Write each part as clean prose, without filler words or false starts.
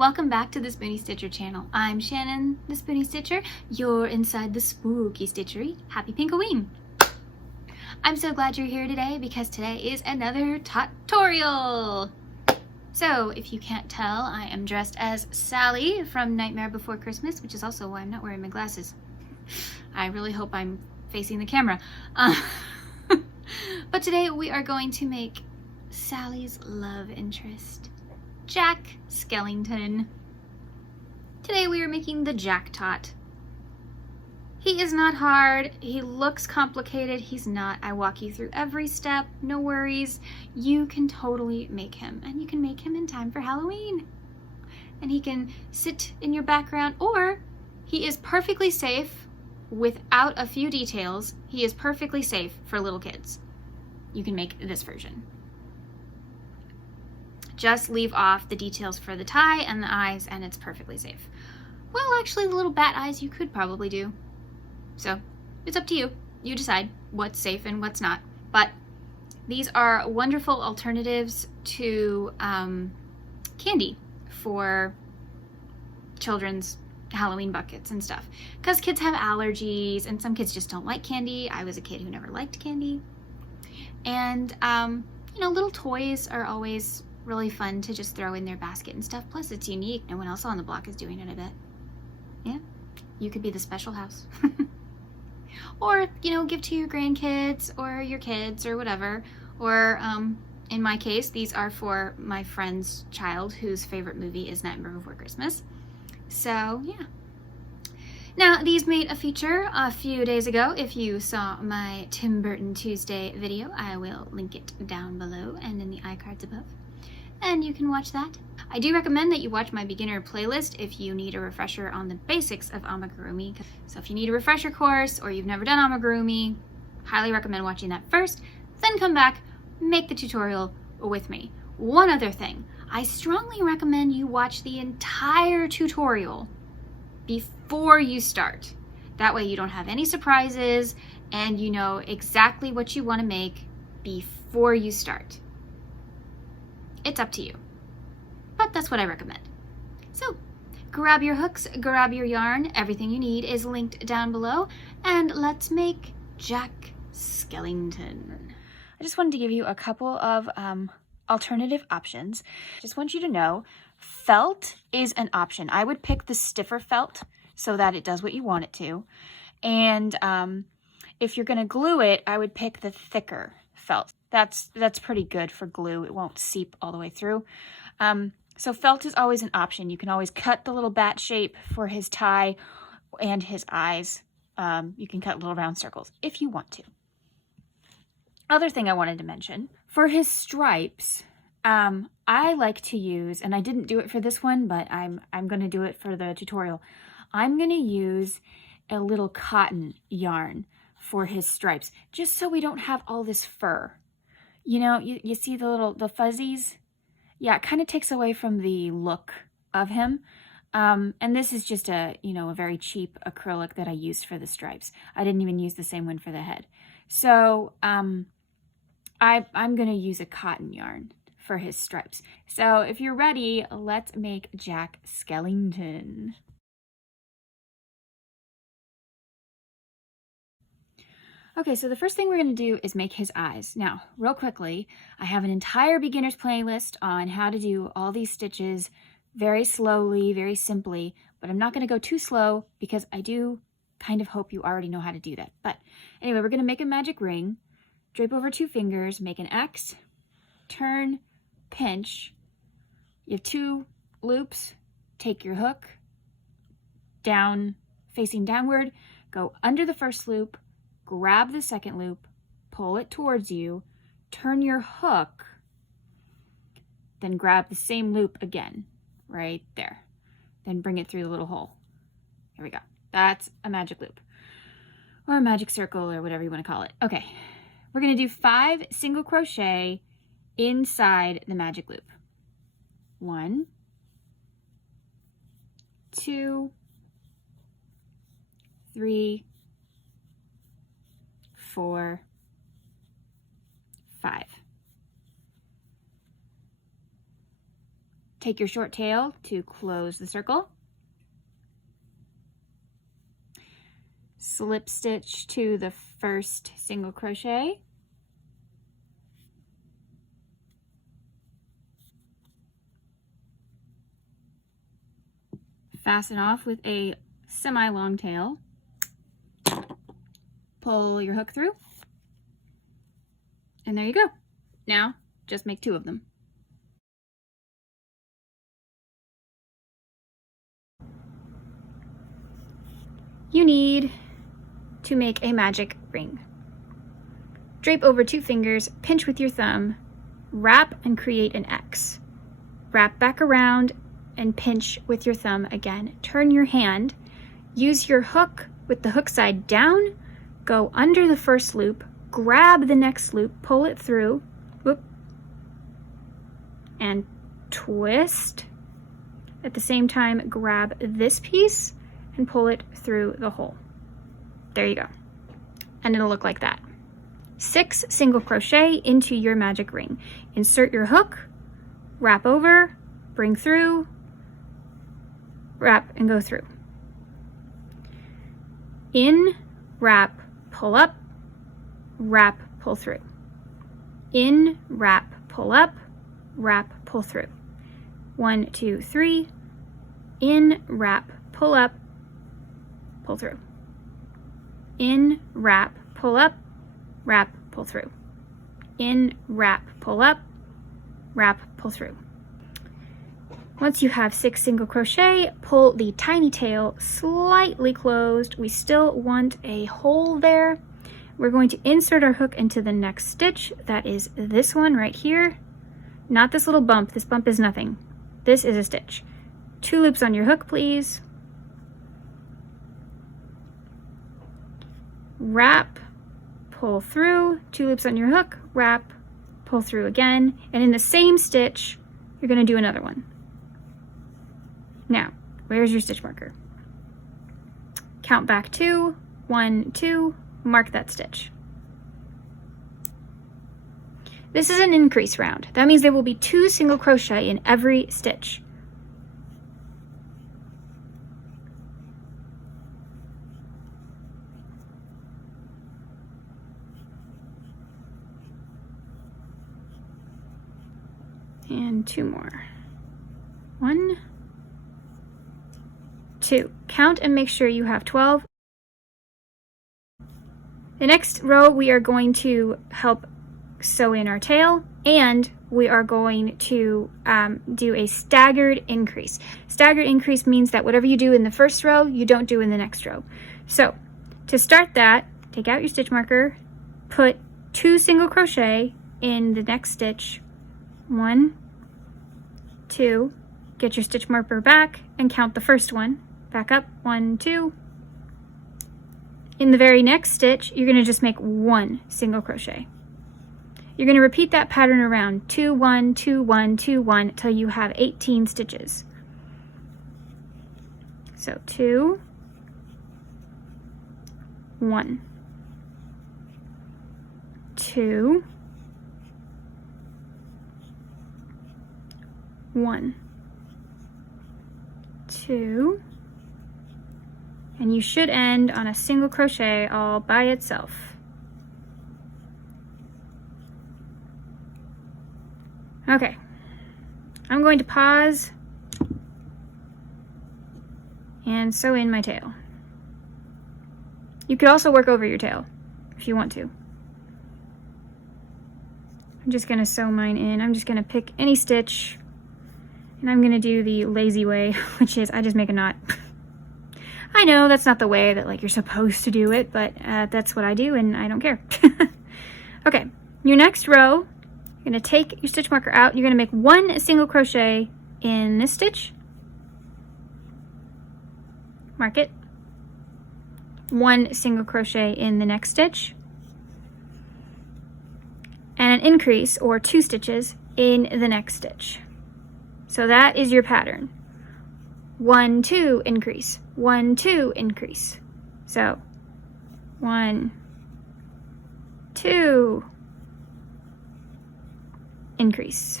welcome back to the Spoonie Stitcher channel. I'm Shannon, the Spoonie Stitcher. You're inside the spooky stitchery. Happy Pinkoween! I'm so glad you're here today because today is another TOT-torial. So, if you can't tell, I am dressed as Sally from Nightmare Before Christmas, which is also why I'm not wearing my glasses. I really hope I'm facing the camera. But today we are going to make Sally's love interest, Jack Skellington. Today we are making the Jack Tot. He is not hard. He looks complicated. He's not. I walk you through every step. No worries. You can totally make him, and you can make him in time for Halloween. And he can sit in your background, or he is perfectly safe without a few details. He is perfectly safe for little kids. You can make this version. Just leave off the details for the tie and the eyes, and it's perfectly safe. Well, actually, the little bat eyes you could probably do. So, it's up to you. You decide what's safe and what's not. But these are wonderful alternatives to candy for children's Halloween buckets and stuff. Because kids have allergies, and some kids just don't like candy. I was a kid who never liked candy. And, you know, little toys are always really fun to just throw in their basket and stuff. Plus, it's unique. No one else on the block is doing it, I bet. Yeah, you could be the special house. Or, you know, give to your grandkids or your kids or whatever. Or, in my case, these are for my friend's child whose favorite movie is Nightmare Before Christmas. So, yeah. Now, these made a feature a few days ago. If you saw my Tim Burton Tuesday video, I will link it down below and in the iCards above. And you can watch that. I do recommend that you watch my beginner playlist if you need a refresher on the basics of amigurumi. So if you need a refresher course or you've never done amigurumi, highly recommend watching that first, then come back, make the tutorial with me. One other thing, I strongly recommend you watch the entire tutorial before you start. That way you don't have any surprises and you know exactly what you want to make before you start. It's up to you, but that's what I recommend. So grab your hooks, grab your yarn, everything you need is linked down below, and let's make Jack Skellington. I just wanted to give you a couple of alternative options. Just want you to know, felt is an option. I would pick the stiffer felt so that it does what you want it to. And if you're gonna glue it, I would pick the thicker felt. That's pretty good for glue. It won't seep all the way through. So felt is always an option. You can always cut the little bat shape for his tie and his eyes. You can cut little round circles if you want to. Other thing I wanted to mention, for his stripes, I like to use, and I didn't do it for this one, but I'm going to do it for the tutorial. I'm going to use a little cotton yarn for his stripes, just so we don't have all this fur. You know, you see the fuzzies? Yeah, it kind of takes away from the look of him. And this is just a very cheap acrylic that I used for the stripes. I didn't even use the same one for the head. So, I'm going to use a cotton yarn for his stripes. So if you're ready, let's make Jack Skellington. Okay, so the first thing we're going to do is make his eyes. Now, real quickly, I have an entire beginner's playlist on how to do all these stitches very slowly, very simply, but I'm not going to go too slow because I do kind of hope you already know how to do that. But anyway, we're going to make a magic ring, drape over 2 fingers, make an X, turn, pinch. You have 2 loops, take your hook down, facing downward, go under the first loop, grab the second loop, pull it towards you, turn your hook, then grab the same loop again, right there. Then bring it through the little hole. Here we go. That's a magic loop, or a magic circle, or whatever you want to call it. Okay, we're going to do 5 single crochet inside the magic loop. 1, 2, 3, 4, 5. take your short tail to close the circle. Slip stitch to the first single crochet. Fasten off with a semi-long tail. Pull your hook through. And there you go. Now, just make 2 of them. You need to make a magic ring. Drape over 2 fingers, pinch with your thumb, wrap and create an X. Wrap back around and pinch with your thumb again. Turn your hand, use your hook with the hook side down, go under the first loop, grab the next loop, pull it through, whoop, and twist. At the same time, grab this piece and pull it through the hole. There you go. And it'll look like that. 6 single crochet into your magic ring. Insert your hook, wrap over, bring through, wrap and go through. In, wrap, pull up, wrap, pull through. In, wrap, pull up, wrap, pull through. 1, 2, 3. In, wrap, pull up, pull through. In, wrap, pull up, wrap, pull through. In, wrap, pull up, wrap, pull through. Once you have 6 single crochet, pull the tiny tail slightly closed. We still want a hole there. We're going to insert our hook into the next stitch. That is this one right here. Not this little bump. This bump is nothing. This is a stitch. 2 loops on your hook, please. Wrap, pull through, 2 loops on your hook, wrap, pull through again, and in the same stitch, you're going to do another one. Now, where's your stitch marker? Count back 2, 1, 2, mark that stitch. This is an increase round. That means there will be 2 single crochet in every stitch. And 2 more. 1, 2. Count and make sure you have 12. The next row we are going to help sew in our tail, and we are going to do a staggered increase. Staggered increase means that whatever you do in the first row, you don't do in the next row. So to start that, take out your stitch marker, put 2 single crochet in the next stitch. 1, 2, get your stitch marker back and count the first one. Back up, 1, 2. In the very next stitch, you're going to just make 1 single crochet. You're going to repeat that pattern around 2, 1, 2, 1, 2, 1 until you have 18 stitches. So 2, 1, 2, 1, 2, and you should end on a single crochet all by itself. Okay, I'm going to pause and sew in my tail. You could also work over your tail if you want to. I'm just gonna sew mine in. I'm just gonna pick any stitch, and I'm gonna do the lazy way, which is I just make a knot. I know that's not the way that like you're supposed to do it, but that's what I do and I don't care. Okay, your next row, you're gonna take your stitch marker out. You're gonna make 1 single crochet in this stitch. Mark it. 1 single crochet in the next stitch. And an increase or 2 stitches in the next stitch. So that is your pattern. 1, 2, increase. 1, 2, increase. So 1, 2, increase.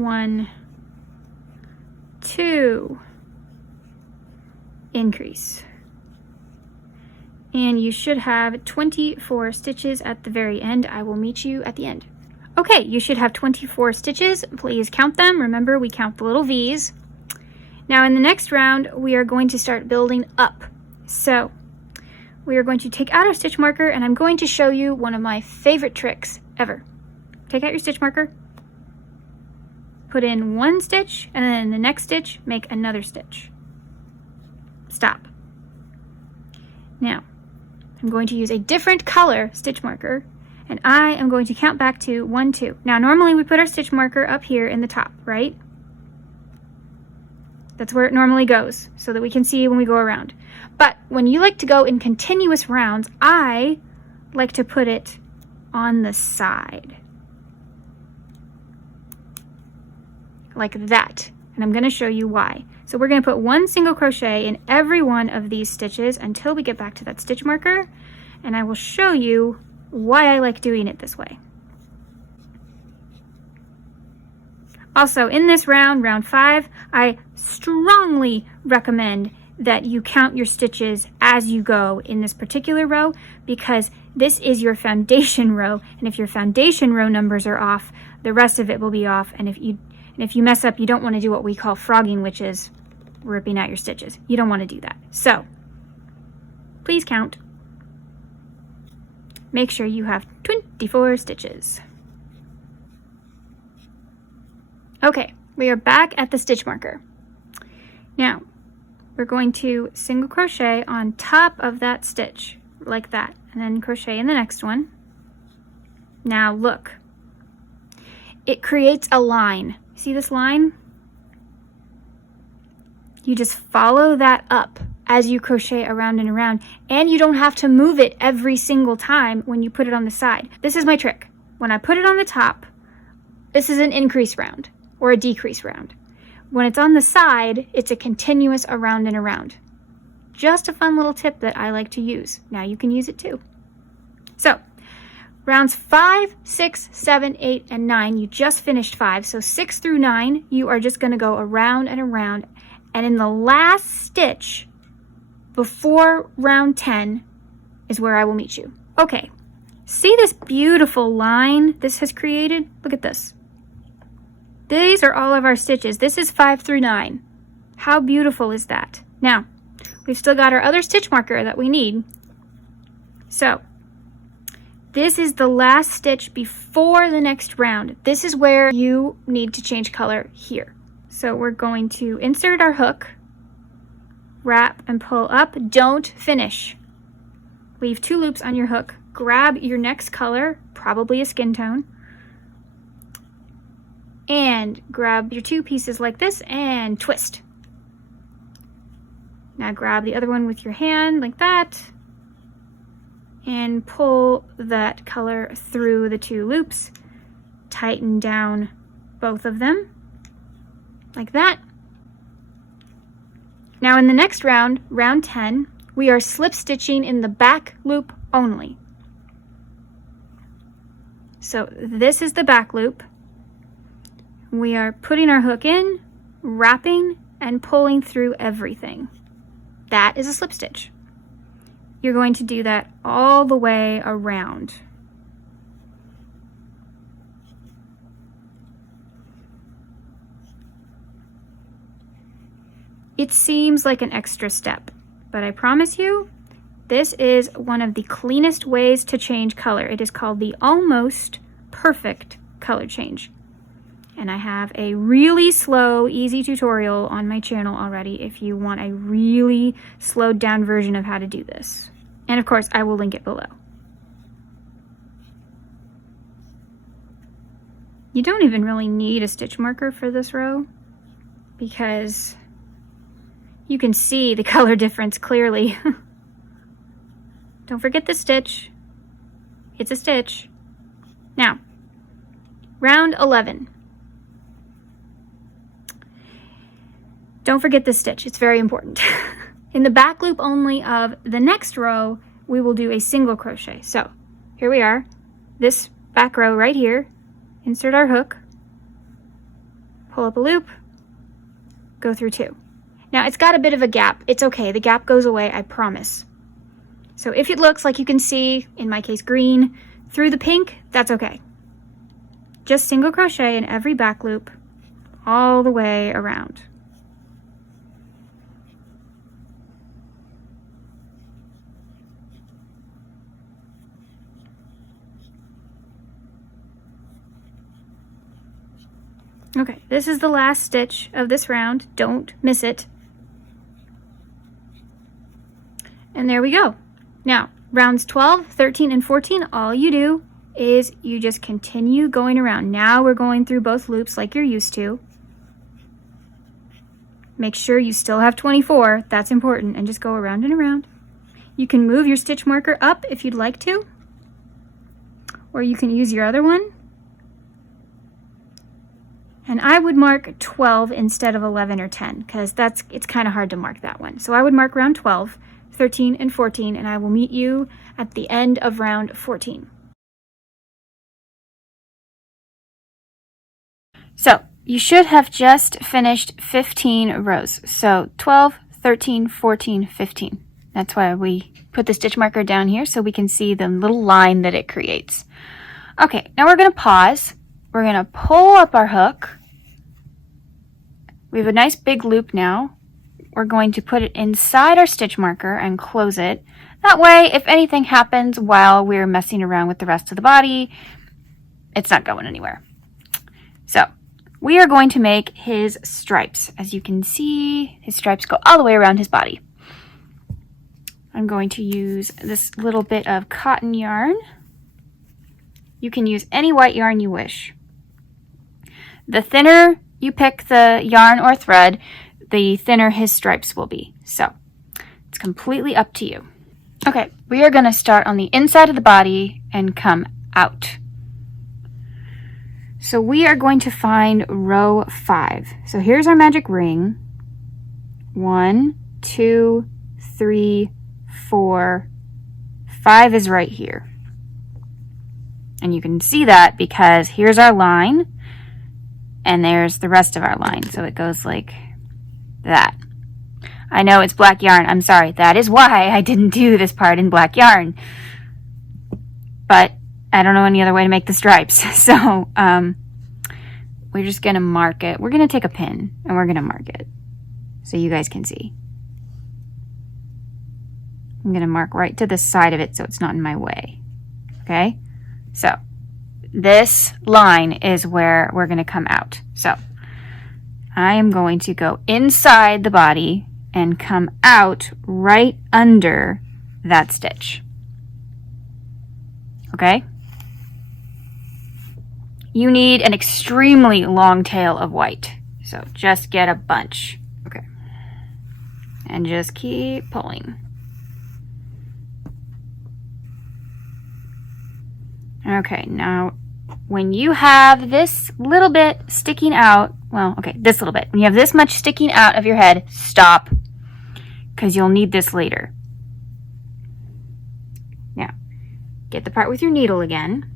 1, 2, increase. And you should have 24 stitches at the very end. I will meet you at the end. Okay, you should have 24 stitches. Please count them. Remember, we count the little V's. Now in the next round, we are going to start building up. So we are going to take out our stitch marker, and I'm going to show you one of my favorite tricks ever. Take out your stitch marker, put in one stitch, and then in the next stitch, make another stitch. Stop. Now, I'm going to use a different color stitch marker, and I am going to count back to 1, 2. Now, normally we put our stitch marker up here in the top, right? That's where it normally goes, so that we can see when we go around. But when you like to go in continuous rounds, I like to put it on the side. Like that. And I'm going to show you why. So we're going to put one single crochet in every one of these stitches until we get back to that stitch marker, and I will show you why I like doing it this way. Also, in this round, round 5, I strongly recommend that you count your stitches as you go in this particular row, because this is your foundation row, and if your foundation row numbers are off, the rest of it will be off, and if you mess up, you don't want to do what we call frogging, which is ripping out your stitches. You don't want to do that. So, please count. Make sure you have 24 stitches. Okay, we are back at the stitch marker. Now, we're going to single crochet on top of that stitch, like that, and then crochet in the next one. Now look, it creates a line. See this line? You just follow that up as you crochet around and around, and you don't have to move it every single time when you put it on the side. This is my trick. When I put it on the top, this is an increase round or a decrease round. When it's on the side, it's a continuous around and around. Just a fun little tip that I like to use. Now you can use it too. So, rounds 5, 6, 7, 8, and 9, you just finished 5. So 6 through 9, you are just going to go around and around. And in the last stitch, before round 10, is where I will meet you. Okay, see this beautiful line this has created? Look at this. These are all of our stitches. This is 5 through 9. How beautiful is that? Now, we've still got our other stitch marker that we need. So, this is the last stitch before the next round. This is where you need to change color here. So we're going to insert our hook, wrap and pull up. Don't finish. Leave 2 loops on your hook. Grab your next color, probably a skin tone, and grab your 2 pieces like this and twist. Now grab the other one with your hand like that and pull that color through the 2 loops. Tighten down both of them like that. Now in the next round, round 10, we are slip stitching in the back loop only. So this is the back loop. We are putting our hook in, wrapping, and pulling through everything. That is a slip stitch. You're going to do that all the way around. It seems like an extra step, but I promise you, this is one of the cleanest ways to change color. It is called the almost perfect color change. And I have a really slow, easy tutorial on my channel already if you want a really slowed down version of how to do this. And of course, I will link it below. You don't even really need a stitch marker for this row because you can see the color difference clearly. Don't forget the stitch. It's a stitch. Now, round 11. Don't forget this stitch, it's very important. In the back loop only of the next row, we will do a single crochet. So here we are, this back row right here, insert our hook, pull up a loop, go through 2. Now it's got a bit of a gap. It's okay, the gap goes away, I promise. So if it looks like you can see, in my case green, through the pink, that's okay. Just single crochet in every back loop all the way around. Okay, this is the last stitch of this round. Don't miss it. And there we go. Now, rounds 12, 13, and 14, all you do is you just continue going around. Now we're going through both loops like you're used to. Make sure you still have 24, that's important, and just go around and around. You can move your stitch marker up if you'd like to, or you can use your other one. And I would mark 12 instead of 11 or 10, because it's kind of hard to mark that one. So I would mark round 12, 13, and 14, and I will meet you at the end of round 14. So you should have just finished 15 rows. So 12, 13, 14, 15. That's why we put the stitch marker down here so we can see the little line that it creates. Okay, now we're going to pause. We're going to pull up our hook. We have a nice big loop now. We're going to put it inside our stitch marker and close it. That way, if anything happens while we're messing around with the rest of the body, it's not going anywhere. So we are going to make his stripes. As you can see, his stripes go all the way around his body. I'm going to use this little bit of cotton yarn. You can use any white yarn you wish. The thinner you pick the yarn or thread, the thinner his stripes will be. So it's completely up to you. Okay, we are going to start on the inside of the body and come out. So we are going to find row 5. So here's our magic ring. 1, 2, 3, 4, 5 is right here. And you can see that because here's our line and there's the rest of our line. So it goes like that. I know it's black yarn. I'm sorry. That is why I didn't do this part in black yarn. But I don't know any other way to make the stripes. So we're just going to mark it. We're going to take a pin and we're going to mark it so you guys can see. I'm going to mark right to the side of it so it's not in my way. Okay? So this line is where we're going to come out. So I am going to go inside the body and come out right under that stitch. Okay? You need an extremely long tail of white. So just get a bunch. Okay. And just keep pulling. Okay, now when you have this little bit sticking out, well, okay, this little bit. When you have this much sticking out of your head, stop, because you'll need this later. Now, get the part with your needle again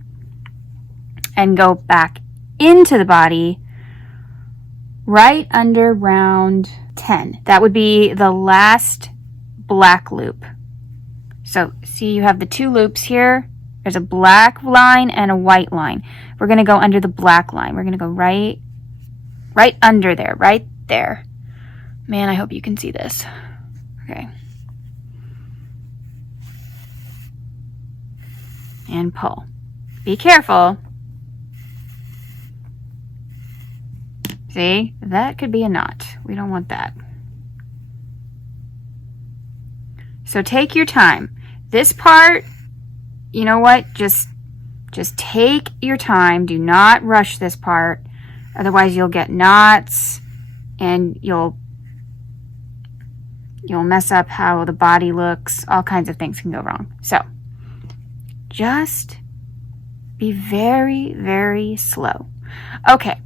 and go back into the body right under round 10. That would be the last black loop. So see, you have the 2 loops here. There's a black line and a white line. We're going to go under the black line. We're going to go right under there, right there. Man, I hope you can see this. Okay. And pull. Be careful. See, that could be a knot. We don't want that. So take your time. This part, you know what? Just take your time. Do not rush this part. Otherwise you'll get knots and you'll mess up how the body looks. All kinds of things can go wrong. So just be very, very slow. Okay.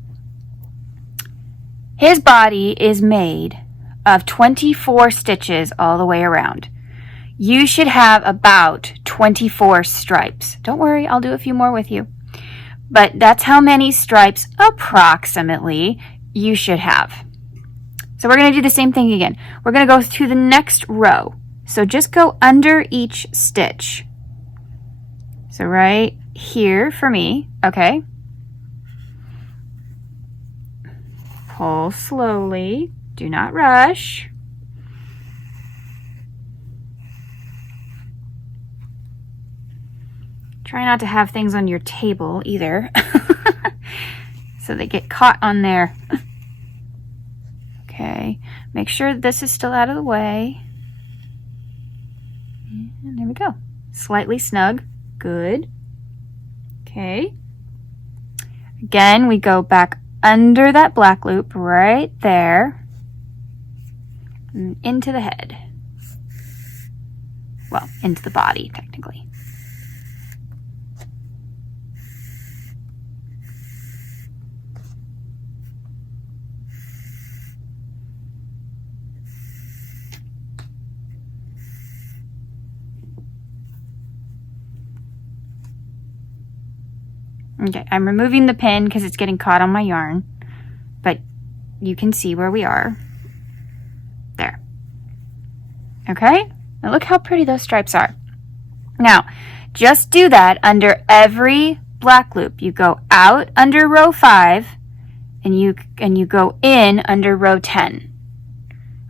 His body is made of 24 stitches all the way around. You should have about 24 stripes. Don't worry, I'll do a few more with you. But that's how many stripes, approximately, you should have. So we're going to do the same thing again. We're going to go to the next row. So just go under each stitch. So right here for me, okay. Pull slowly, do not rush. Try not to have things on your table either, so they get caught on there. Okay, make sure this is still out of the way. And there we go. Slightly snug, good. Okay. Again, we go back under that black loop right there and into the head. Well, into the body, technically. Okay, I'm removing the pin because it's getting caught on my yarn, but you can see where we are. There. Okay, now look how pretty those stripes are. Now, just do that under every black loop. You go out under row 5 and you go in under row 10.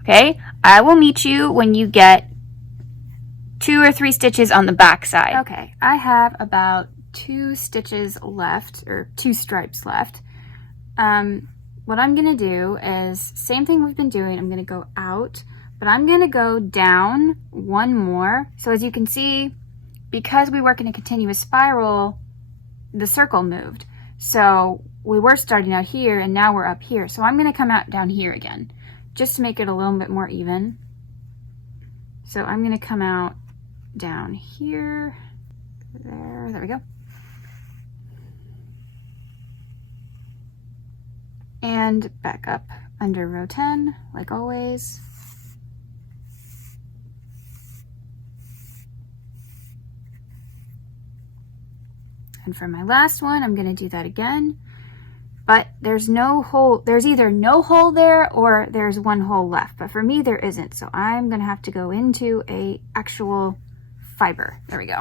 Okay, I will meet you when you get 2 or 3 stitches on the back side. Okay, I have about 2 stitches left, or 2 stripes left. What I'm gonna do is same thing we've been doing. I'm gonna go out, but I'm gonna go down 1 more. So as you can see, because we work in a continuous spiral, the circle moved. So we were starting out here and now we're up here. So I'm gonna come out down here again, just to make it a little bit more even. So I'm gonna come out down here, there we go. And back up under row 10, like always. And for my last one, I'm going to do that again. But there's no hole, there's either no hole there or there's 1 hole left. But for me, there isn't. So I'm going to have to go into a actual fiber. There we go.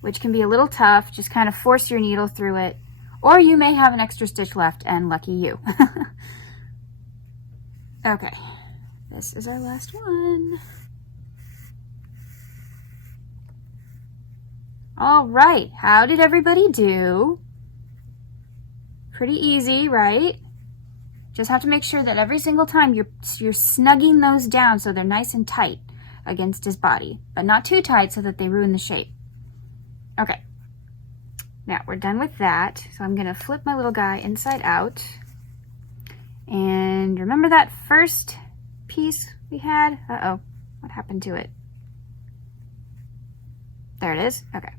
Which can be a little tough. Just kind of force your needle through it. Or you may have an extra stitch left, and lucky you. Okay, this is our last one. All right, how did everybody do? Pretty easy, right? Just have to make sure that every single time you're snugging those down so they're nice and tight against his body, but not too tight so that they ruin the shape. Okay. Now we're done with that, so I'm gonna flip my little guy inside out. And remember that first piece we had? Uh-oh, what happened to it? There it is, okay.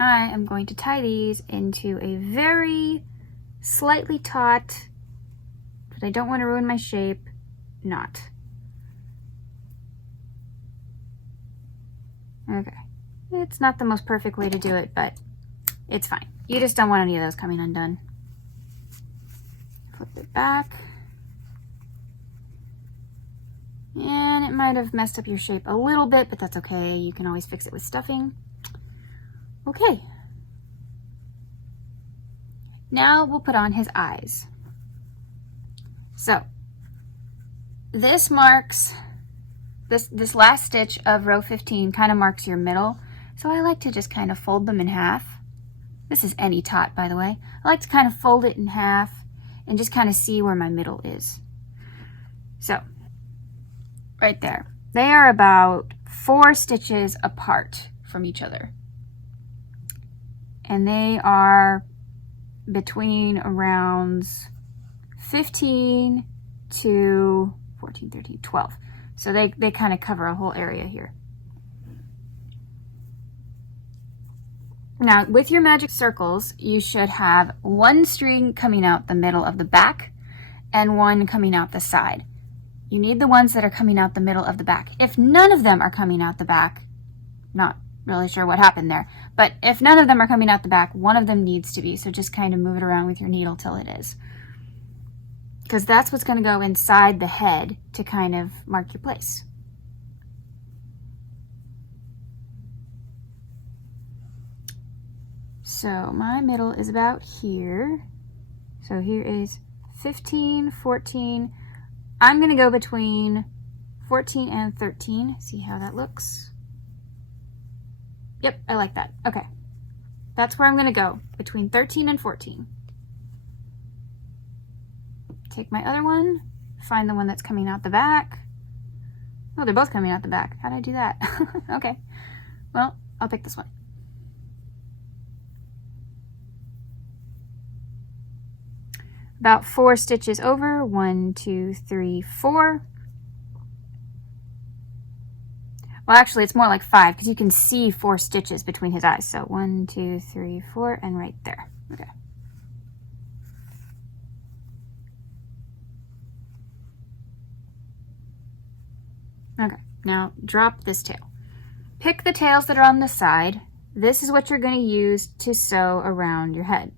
I am going to tie these into a very slightly taut, but I don't want to ruin my shape, knot. Okay, it's not the most perfect way to do it, but it's fine. You just don't want any of those coming undone. Flip it back. And it might have messed up your shape a little bit, but that's okay. You can always fix it with stuffing. Okay. Now we'll put on his eyes. So, this marks this last stitch of row 15 kind of marks your middle, so I like to just kind of fold them in half. This is any tot, by the way. I like to kind of fold it in half and just kind of see where my middle is. So, right there. They are about 4 stitches apart from each other. And they are between around 15 to 14, 13, 12. So they kind of cover a whole area here. Now, with your magic circles, you should have 1 string coming out the middle of the back and 1 coming out the side. You need the ones that are coming out the middle of the back. If none of them are coming out the back, not really sure what happened there, But if none of them are coming out the back, one of them needs to be. So just kind of move it around with your needle till it is. Because that's what's going to go inside the head to kind of mark your place. So my middle is about here. So here is 15, 14. I'm going to go between 14 and 13. See how that looks? Yep, I like that. Okay. That's where I'm going to go, between 13 and 14. Take my other one, find the one that's coming out the back. Oh, they're both coming out the back. How did I do that? Okay. Well, I'll pick this one. About 4 stitches over. 1, 2, 3, 4. Well, actually, it's more like 5 because you can see 4 stitches between his eyes. So 1, 2, 3, 4, and right there. Okay. Okay, now drop this tail. Pick the tails that are on the side. This is what you're going to use to sew around your head.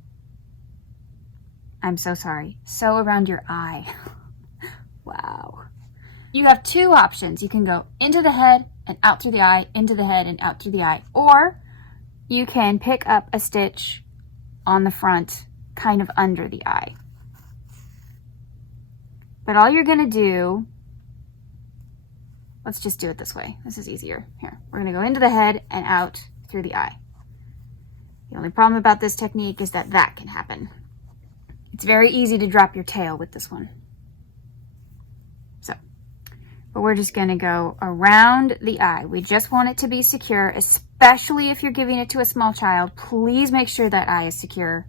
I'm so sorry. Sew around your eye. Wow. You have 2 options. You can go into the head and out through the eye, into the head and out through the eye, or you can pick up a stitch on the front, kind of under the eye. But all you're going to do, let's just do it this way. This is easier. Here, we're going to go into the head and out through the eye. The only problem about this technique is that that can happen. It's very easy to drop your tail with this one. So, but we're just going to go around the eye. We just want it to be secure, especially if you're giving it to a small child. Please make sure that eye is secure.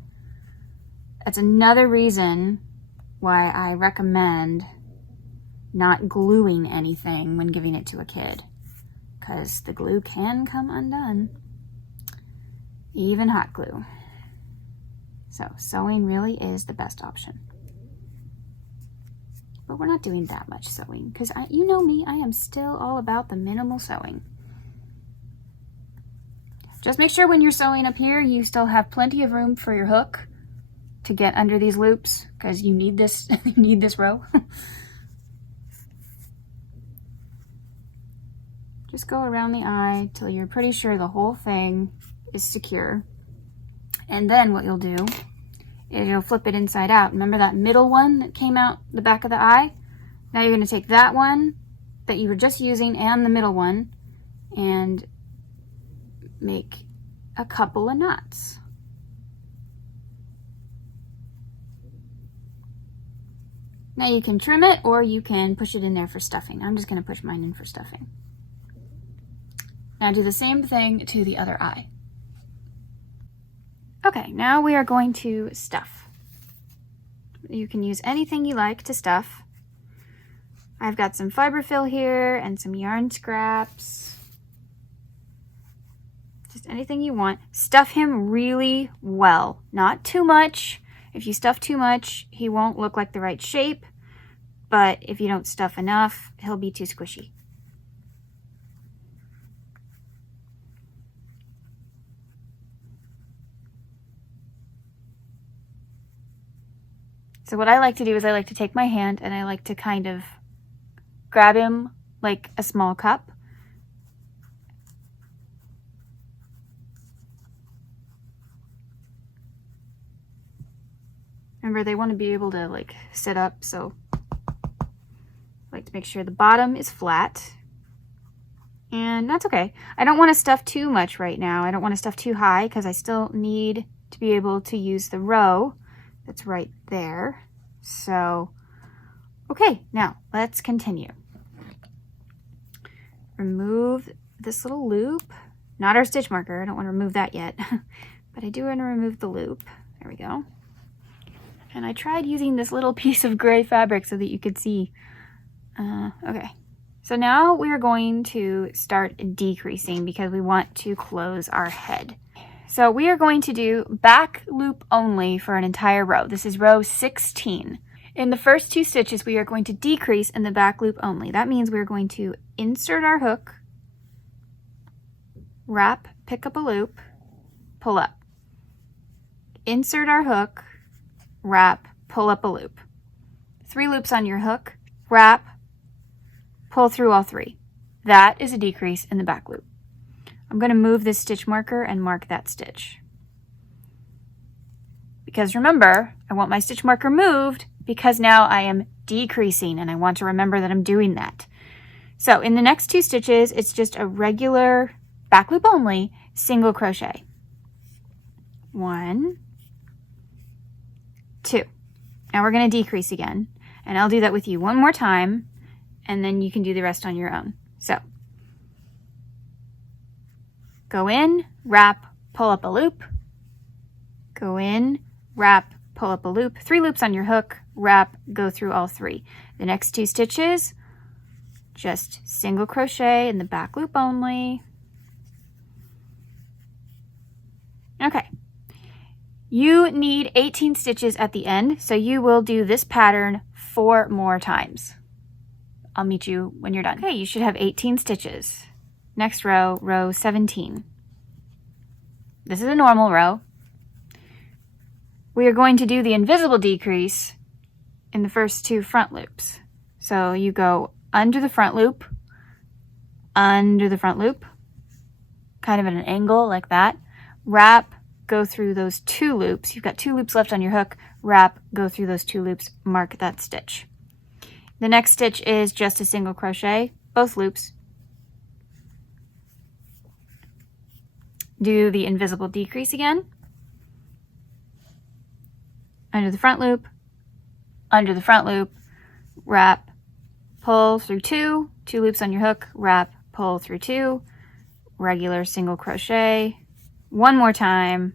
That's another reason why I recommend not gluing anything when giving it to a kid, because the glue can come undone, even hot glue. So sewing really is the best option. But we're not doing that much sewing because you know me, I am still all about the minimal sewing. Just make sure when you're sewing up here, you still have plenty of room for your hook to get under these loops because you need this, you need this row. Just go around the eye till you're pretty sure the whole thing is secure. And then what you'll do is you'll flip it inside out. Remember that middle one that came out the back of the eye? Now you're going to take that one that you were just using and the middle one and make a couple of knots. Now you can trim it or you can push it in there for stuffing. I'm just going to push mine in for stuffing. Now do the same thing to the other eye. Okay, now we are going to stuff. You can use anything you like to stuff. I've got some fiberfill here and some yarn scraps. Just anything you want. Stuff him really well, not too much. If you stuff too much, he won't look like the right shape, but if you don't stuff enough, he'll be too squishy. So what I like to do is I like to take my hand and I like to kind of grab him like a small cup. Remember, they want to be able to like sit up, so I like to make sure the bottom is flat. And that's okay. I don't want to stuff too much right now. I don't want to stuff too high because I still need to be able to use the row that's right there. So, okay, now let's continue. Remove this little loop, not our stitch marker. I don't want to remove that yet, but I do want to remove the loop. There we go. And I tried using this little piece of gray fabric so that you could see. Okay, so now we are going to start decreasing because we want to close our head. So we are going to do back loop only for an entire row. This is row 16. In the first 2 stitches, we are going to decrease in the back loop only. That means we're going to insert our hook, wrap, pick up a loop, pull up. Insert our hook, wrap, pull up a loop. 3 loops on your hook, wrap, pull through all 3. That is a decrease in the back loop. I'm going to move this stitch marker and mark that stitch. Because remember, I want my stitch marker moved because now I am decreasing and I want to remember that I'm doing that. So in the next 2 stitches, it's just a regular back loop only single crochet. 1, 2. Now we're going to decrease again, and I'll do that with you one more time, and then you can do the rest on your own. So go in, wrap, pull up a loop, go in, wrap, pull up a loop, 3 loops on your hook, wrap, go through all 3. The next 2 stitches, just single crochet in the back loop only. Okay. You need 18 stitches at the end, so you will do this pattern 4 more times. I'll meet you when you're done. Okay, you should have 18 stitches. Next row, row 17. This is a normal row. We are going to do the invisible decrease in the first 2 front loops. So you go under the front loop, kind of at an angle like that, wrap, go through those 2 loops. You've got 2 loops left on your hook, wrap, go through those 2 loops, mark that stitch. The next stitch is just a single crochet, both loops. Do the invisible decrease again. Under the front loop, wrap, pull through 2 loops on your hook, wrap, pull through 2, regular single crochet. One more time,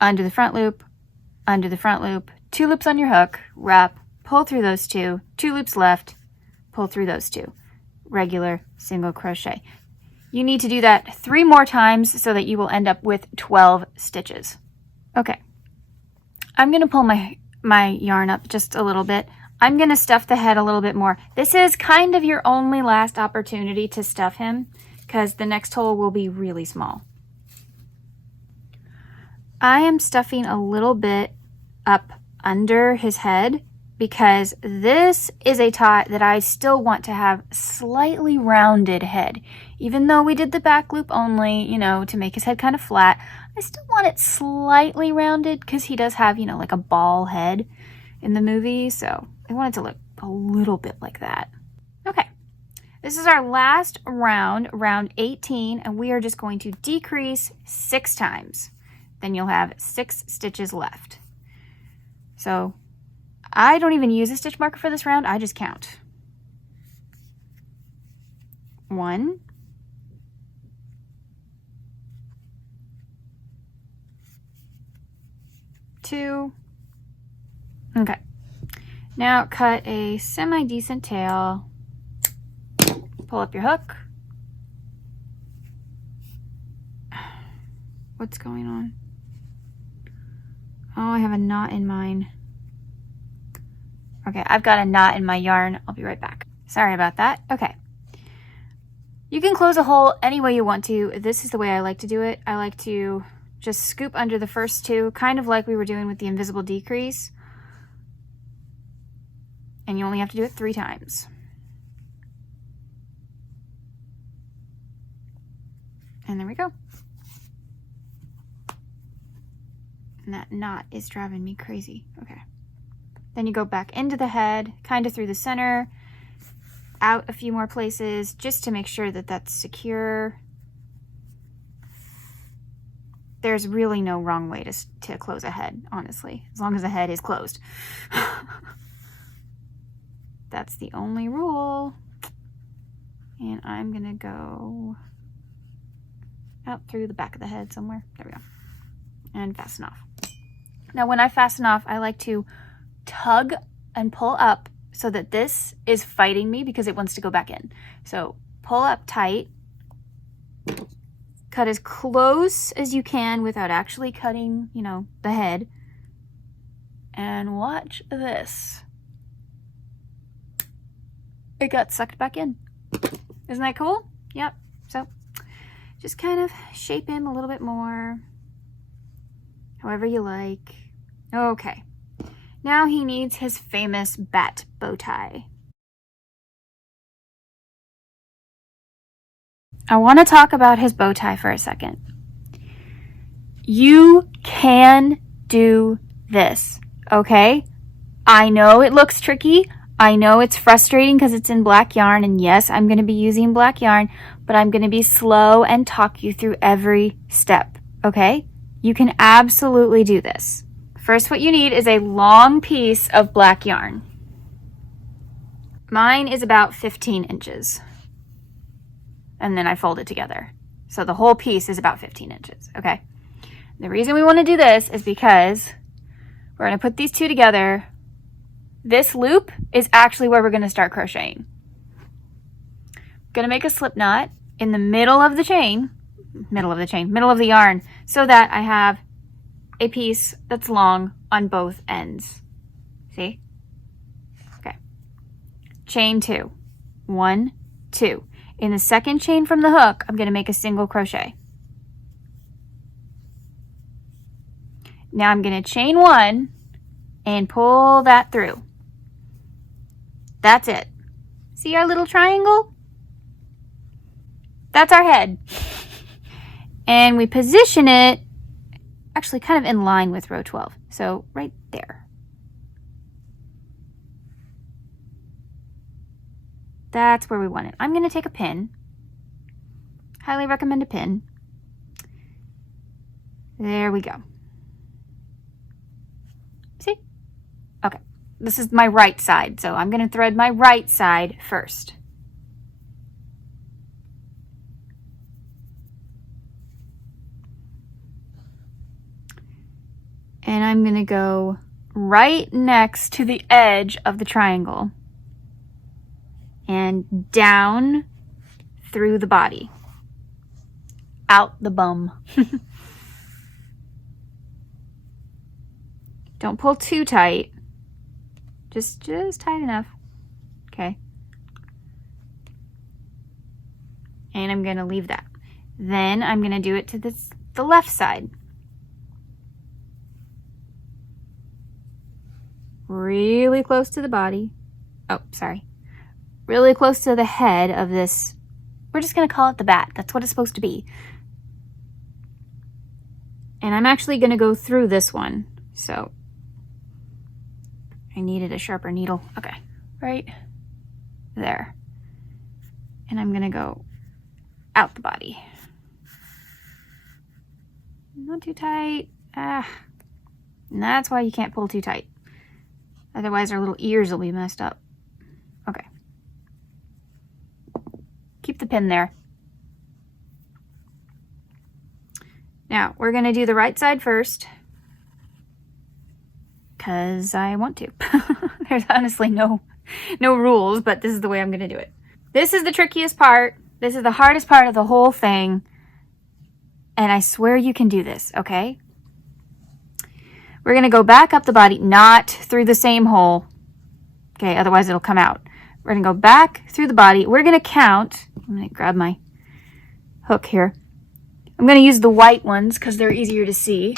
under the front loop, 2 loops on your hook, wrap, pull through those 2 loops left, pull through those 2, regular single crochet. You need to do that 3 more times so that you will end up with 12 stitches. Okay, I'm going to pull my yarn up just a little bit. I'm going to stuff the head a little bit more. This is kind of your only last opportunity to stuff him, because the next hole will be really small. I am stuffing a little bit up under his head because this is a tot that I still want to have slightly rounded head. Even though we did the back loop only, you know, to make his head kind of flat, I still want it slightly rounded because he does have, you know, like a ball head in the movie. So I want it to look a little bit like that. Okay. This is our last round, round 18, and we are just going to decrease 6 times. Then you'll have 6 stitches left. So I don't even use a stitch marker for this round, I just count. 1, 2. Okay. Now cut a semi-decent tail. Pull up your hook. What's going on? Oh, I have a knot in mine. Okay, I've got a knot in my yarn. I'll be right back. Sorry about that. Okay. You can close a hole any way you want to. This is the way I like to do it. I like to just scoop under the first 2, kind of like we were doing with the invisible decrease. And you only have to do it 3 times. And there we go. And that knot is driving me crazy. Okay. Then you go back into the head, kind of through the center, out a few more places, just to make sure that that's secure. There's really no wrong way to close a head, honestly, as long as the head is closed. That's the only rule. And I'm gonna go out through the back of the head somewhere. There we go. And fasten off. Now when I fasten off, I like to tug and pull up so that this is fighting me because it wants to go back in. So pull up tight, cut as close as you can without actually cutting, you know, the head. And watch this. It got sucked back in. Isn't that cool? Yep. So Just kind of shape him a little bit more, however you like. Okay, now he needs his famous bat bow tie. I want to talk about his bow tie for a second. You can do this, okay? I know it looks tricky. I know it's frustrating because it's in black yarn, and yes, I'm going to be using black yarn, but I'm going to be slow and talk you through every step, okay? You can absolutely do this. First, what you need is a long piece of black yarn. Mine is about 15 inches. And then I fold it together. So the whole piece is about 15 inches, okay? The reason we want to do this is because we're going to put these two together. This loop is actually where we're going to start crocheting. I'm going to make a slip knot in the middle of the yarn, so that I have a piece that's long on both ends. See? Okay. Chain 2. 1, 2. In the second chain from the hook, I'm going to make a single crochet. Now I'm going to chain 1 and pull that through. That's it. See our little triangle? That's our head. And we position it actually kind of in line with row 12. So right there. That's where we want it. I'm going to take a pin. Highly recommend a pin. There we go. See? Okay. This is my right side, so I'm going to thread my right side first. And I'm going to go right next to the edge of the triangle and down through the body, out the bum. Don't pull too tight, just tight enough. Okay. And I'm going to leave that. Then I'm going to do it to the left side. Really close to the body. Oh, sorry. Really close to the head of this. We're just going to call it the bat. That's what it's supposed to be. And I'm actually going to go through this one. So I needed a sharper needle. Okay, right there. And I'm going to go out the body. Not too tight. And that's why you can't pull too tight. Otherwise our little ears will be messed up. Okay. Keep the pin there. Now we're going to do the right side first, because I want to. There's honestly no rules, but this is the way I'm going to do it. This is the trickiest part. This is the hardest part of the whole thing. And I swear you can do this, okay? We're going to go back up the body, not through the same hole. Okay, otherwise it'll come out. We're going to go back through the body. We're going to count. I'm going to grab my hook here. I'm going to use the white ones because they're easier to see.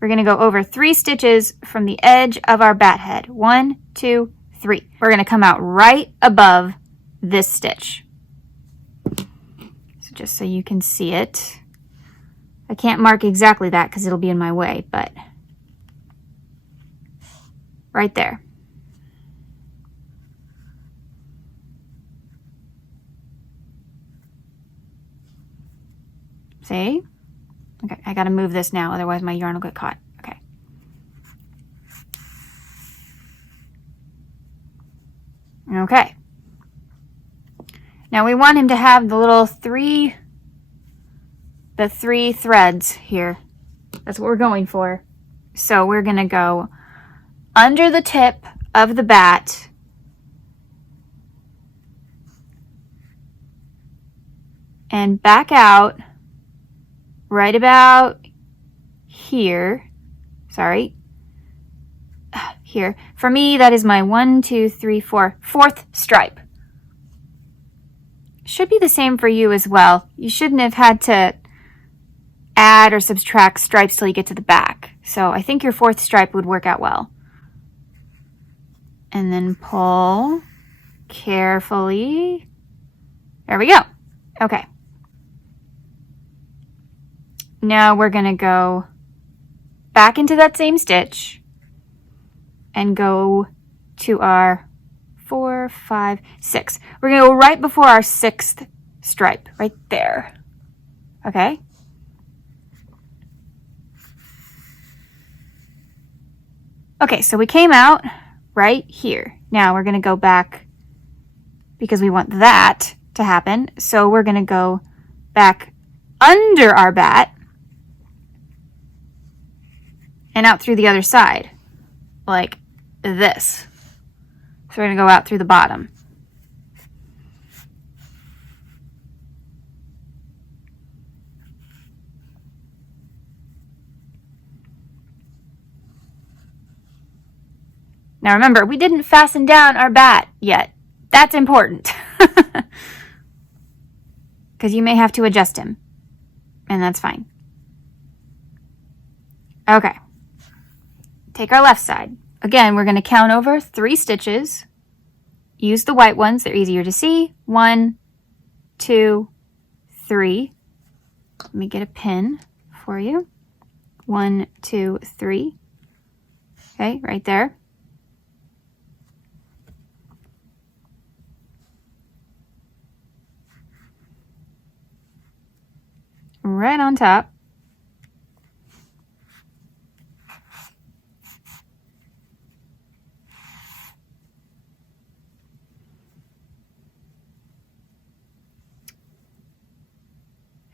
We're going to go over 3 stitches from the edge of our bat head. 1, 2, 3. We're going to come out right above this stitch. So just so you can see it. I can't mark exactly that because it'll be in my way, but right there. See? Okay, I gotta move this now, otherwise my yarn will get caught. Okay. Okay. Now we want him to have the little three threads here. That's what we're going for. So we're gonna go under the tip of the bat and back out right about here. Sorry. Here. For me, that is my 1, 2, 3, 4, 4th stripe. should be the same for you as well. You shouldn't have had to add or subtract stripes till you get to the back. So I think your 4th stripe would work out well. And then pull carefully. There we go. Okay. Now we're going to go back into that same stitch and go to our 4, 5, 6. We're going to go right before our 6th stripe, right there. Okay? Okay, so we came out right here. Now we're going to go back because we want that to happen. So we're going to go back under our bat and out through the other side, like this. So we're going to go out through the bottom. Now remember, we didn't fasten down our bat yet. That's important. Because you may have to adjust him. And that's fine. Okay. Take our left side. Again, we're going to count over 3 stitches. Use the white ones. They're easier to see. 1, 2, 3. Let me get a pin for you. 1, 2, 3. Okay, right there. Right on top.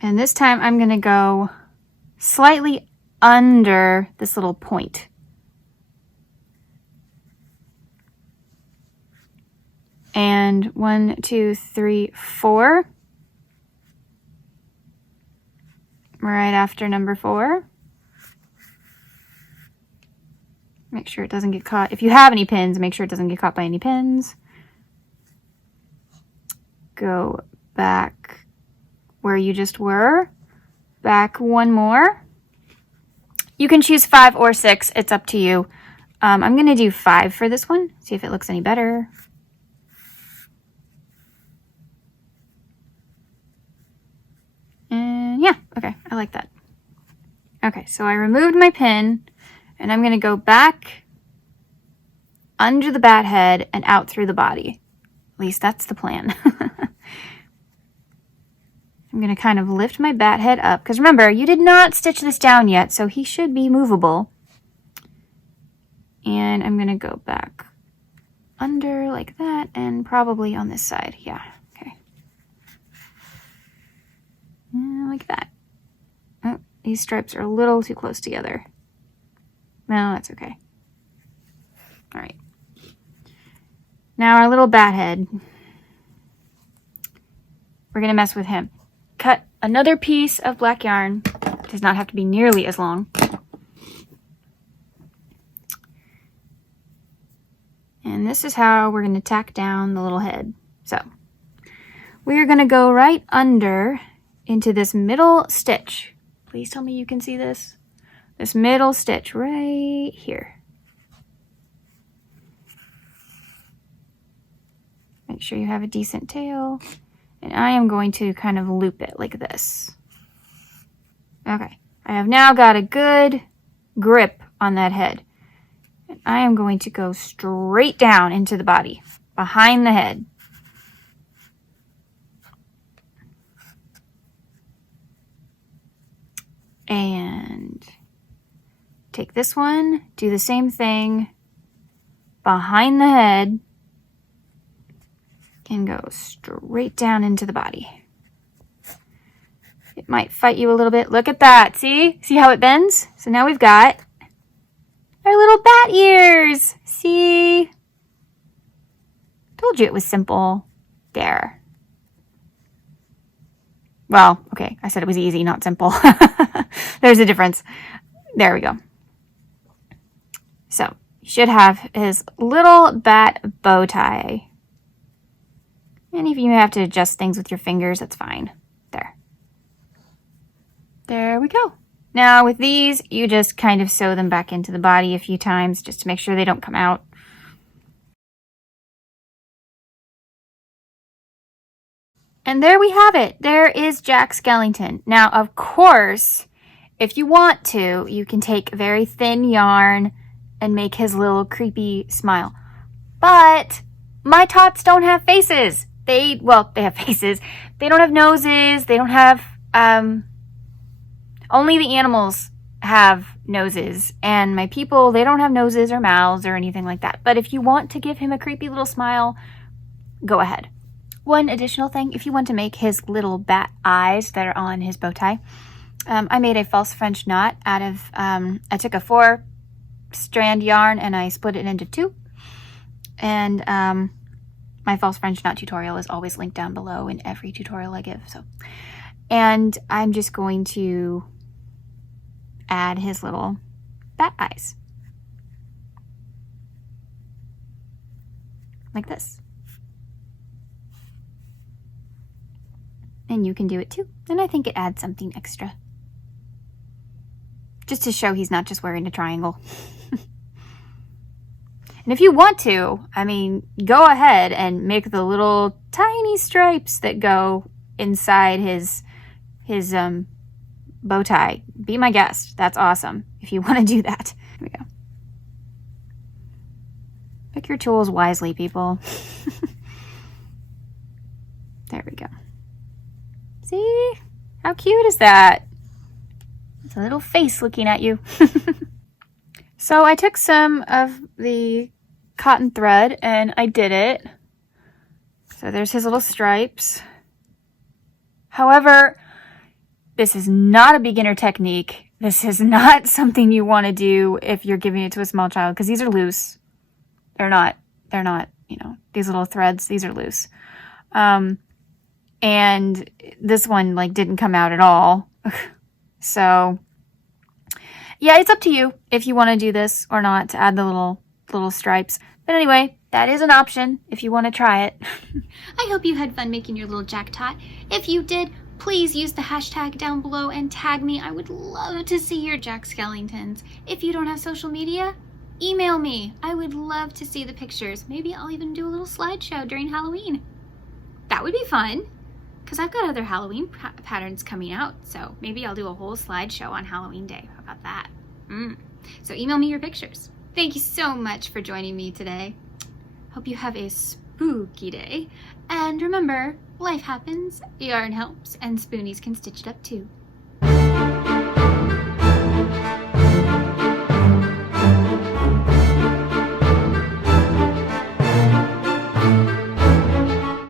And this time I'm going to go slightly under this little point. And 1, 2, 3, 4. Right after number 4. Make sure it doesn't get caught. If you have any pins, make sure it doesn't get caught by any pins. Go back where you just were. Back 1 more. You can choose 5 or 6. It's up to you. I'm going to do 5 for this one. See if it looks any better. And yeah, okay, I like that. Okay, so I removed my pin, and I'm going to go back under the bat head and out through the body. At least that's the plan. I'm going to kind of lift my bat head up, because remember, you did not stitch this down yet, so he should be movable. And I'm going to go back under like that, and probably on this side. Yeah, okay. Like that. Oh, these stripes are a little too close together. No, that's okay. All right. Now our little bat head. We're going to mess with him. Cut another piece of black yarn. It does not have to be nearly as long. And this is how we're going to tack down the little head. So we are going to go right under into this middle stitch. Please tell me you can see this. This middle stitch right here. Make sure you have a decent tail. And I am going to kind of loop it like this. Okay, I have now got a good grip on that head. And I am going to go straight down into the body, behind the head. And take this one, do the same thing behind the head, and go straight down into the body. It might fight you a little bit. Look at that. See? See how it bends? So now we've got our little bat ears. See? Told you it was simple. There. Well, okay, I said it was easy, not simple. There's a difference. There we go. So, you should have his little bat bow tie. And if you have to adjust things with your fingers, that's fine. There. There we go. Now with these, you just kind of sew them back into the body a few times just to make sure they don't come out. And there we have it. There is Jack Skellington. Now, of course, if you want to, you can take very thin yarn and make his little creepy smile. But my tots don't have faces. They have faces. They don't have noses. They don't have, only the animals have noses. And my people, they don't have noses or mouths or anything like that. But if you want to give him a creepy little smile, go ahead. One additional thing, if you want to make his little bat eyes that are on his bow tie, I made a false French knot out of, I took a 4-strand yarn and I split it into 2. And my false French knot tutorial is always linked down below in every tutorial I give. And I'm just going to add his little bat eyes. Like this. And you can do it too. And I think it adds something extra. Just to show he's not just wearing a triangle. And if you want to, I mean, go ahead and make the little tiny stripes that go inside his bow tie. Be my guest. That's awesome. If you want to do that. Here we go. Pick your tools wisely, people. There we go. See? How cute is that? It's a little face looking at you. So I took some of the cotton thread and I did it. So there's his little stripes. However, this is not a beginner technique. This is not something you want to do if you're giving it to a small child, because these are loose. They're not, you know, these little threads, these are loose. And this one like didn't come out at all. So yeah, it's up to you if you want to do this or not, to add the little stripes. But anyway, that is an option if you want to try it. I hope you had fun making your little Jack Tot. If you did, please use the hashtag down below and tag me. I would love to see your Jack Skellingtons. If you don't have social media, email me. I would love to see the pictures. Maybe I'll even do a little slideshow during Halloween. That would be fun, because I've got other Halloween patterns coming out, so maybe I'll do a whole slideshow on Halloween Day. How about that? So email me your pictures. Thank you so much for joining me today. Hope you have a spooky day. And remember, life happens, yarn helps, and spoonies can stitch it up too.